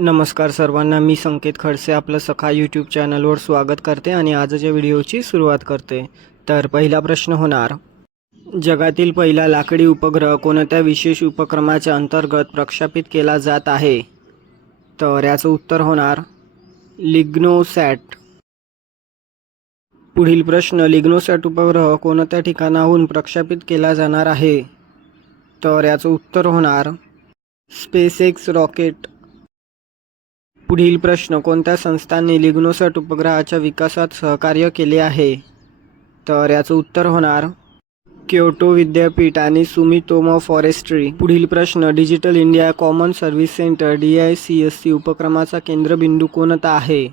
नमस्कार सर्वांना मी संकेत खडसे आपलं सखा यूट्यूब चॅनलवर स्वागत करते आणि आजच्या व्हिडिओची सुरुवात करते. तर पहिला प्रश्न होणार जगातील पहिला लाकडी उपग्रह कोणत्या विशेष उपक्रमाच्या अंतर्गत प्रक्षेपित केला जात आहे? तर याचं उत्तर होणार लिग्नोसॅट. पुढील प्रश्न लिग्नोसॅट उपग्रह कोणत्या ठिकाणाहून प्रक्षेपित केला जाणार आहे? तर याचं उत्तर होणार स्पेसएक्स रॉकेट. पुढील प्रश्न कोणत्या संस्थांनी लिग्नोसॅट उपग्रहाच्या विकासात सहकार्य केले आहे? तर याचं उत्तर होणार क्योटो विद्यापीठ आणि सुमितोमो फॉरेस्ट्री. पुढील प्रश्न digital India common service centre D I C S C उपक्रमाचा केंद्रबिंदू कोणता आहे?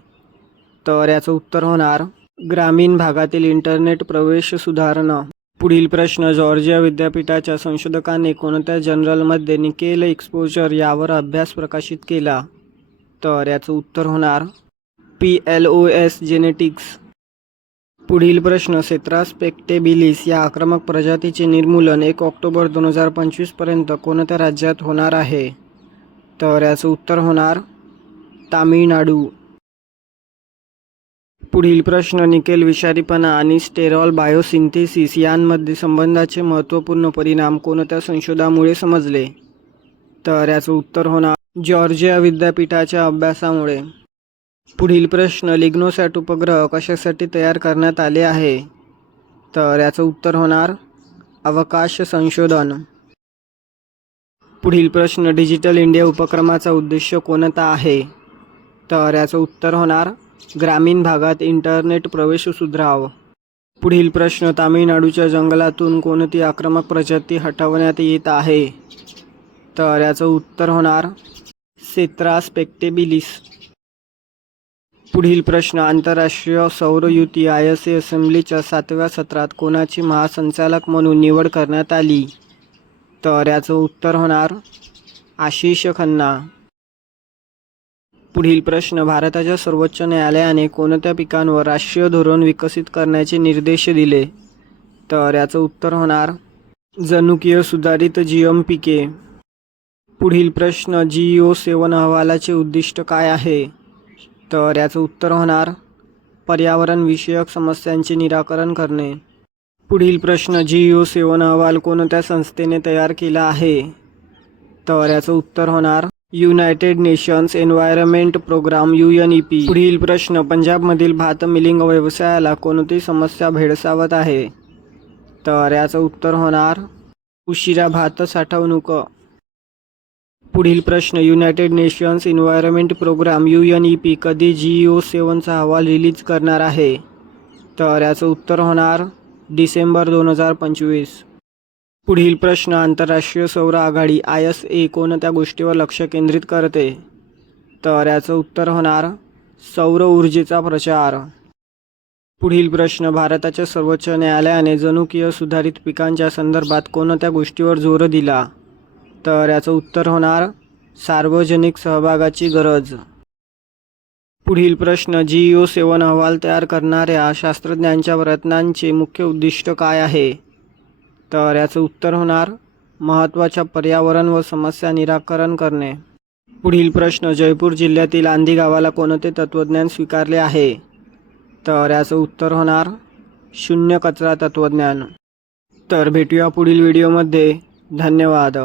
तर याचं उत्तर होणार ग्रामीण भागातील इंटरनेट प्रवेश सुधारणा. पुढील प्रश्न जॉर्जिया विद्यापीठाच्या संशोधकांनी कोणत्या जर्नलमध्ये निकेल एक्सपोजर यावर अभ्यास प्रकाशित केला? तर याचं उत्तर होणार. P L O S genetics. पुढील प्रश्न सेत्रास पेक्टेबिलिस या आक्रमक प्रजातीचे निर्मूलन एक ऑक्टोबर दोन हजार पंचवीसपर्यंत कोणत्या राज्यात होणार आहे? तर याचं उत्तर होणार तामिळनाडू. पुढील प्रश्न निकेल विषारीपणा आणि स्टेरॉल बायोसिंथेसिस यांमध्ये संबंधाचे महत्त्वपूर्ण परिणाम कोणत्या संशोधामुळे समजले? तर याचं उत्तर होणार जॉर्जिया विद्यापीठाच्या अभ्यासामुळे पुढील प्रश्न लिग्नोसॅट उपग्रह कशासाठी तयार करण्यात आले आहे? तर याचं उत्तर होणार अवकाश संशोधन. पुढील प्रश्न डिजिटल इंडिया उपक्रमाचा उद्देश कोणता आहे? तर याचं उत्तर होणार ग्रामीण भागात इंटरनेट प्रवेश सुधराव. पुढील प्रश्न तामिळनाडूच्या जंगलातून कोणती आक्रमक प्रजाती हटवण्यात येत आहे? तर याचं उत्तर होणार. सेत्रा स्पेक्टेबिलिस पुढील प्रश्न आंतरराष्ट्रीय सौर युती आय एस ए असेंब्लीच्या सातव्या सत्रात कोणाची महासंचालक म्हणून निवड करण्यात आली? तर याचं उत्तर होणार. आशिष खन्ना. पुढील प्रश्न भारताच्या सर्वोच्च न्यायालयाने कोणत्या पिकांवर राष्ट्रीय धोरण विकसित करण्याचे निर्देश दिले? तर याचं उत्तर होणार. जनुकीय सुधारित जीएम पिके पुढील प्रश्न जी ओ सेवन अहवालाचे उद्दिष्ट काय आहे? तर याचं उत्तर होणार पर्यावरणविषयक समस्यांचे निराकरण करणे. पुढील प्रश्न जी ओ सेवन अहवाल कोणत्या संस्थेने तयार केला आहे? तर याचं उत्तर होणार United Nations environment programme U N E P. पुढील प्रश्न पंजाबमधील भात मिलिंग व्यवसायाला कोणती समस्या भेडसावत आहे? तर याचं उत्तर होणार उशिरा भात साठवणूक. पुढील प्रश्न. United Nations environment programme U N E P कधी जी ओ सेवनचा अहवाल रिलीज करणार आहे? तर याचं उत्तर होणार डिसेंबर दोन हजार पंचवीस. पुढील प्रश्न आंतरराष्ट्रीय सौर आघाडी आय एस ए कोणत्या गोष्टीवर लक्ष केंद्रित करते? तर याचं उत्तर होणार सौर ऊर्जेचा प्रचार. पुढील प्रश्न भारताच्या सर्वोच्च न्यायालयाने जनुकीय सुधारित पिकांच्या संदर्भात कोणत्या गोष्टीवर जोर दिला? तर याचं उत्तर होणार सार्वजनिक सहभागाची गरज. पुढील प्रश्न जी ओ सेवन अहवाल तयार करणाऱ्या शास्त्रज्ञांच्या प्रयत्नांचे मुख्य उद्दिष्ट काय आहे? तर याचं उत्तर होणार महत्त्वाच्या पर्यावरण व समस्या निराकरण करणे. पुढील प्रश्न जयपूर जिल्ह्यातील आंधी गावाला कोणते तत्त्वज्ञान स्वीकारले आहे? तर याचं उत्तर होणार शून्य कचरा तत्त्वज्ञान. तर भेटूया पुढील व्हिडिओमध्ये. धन्यवाद.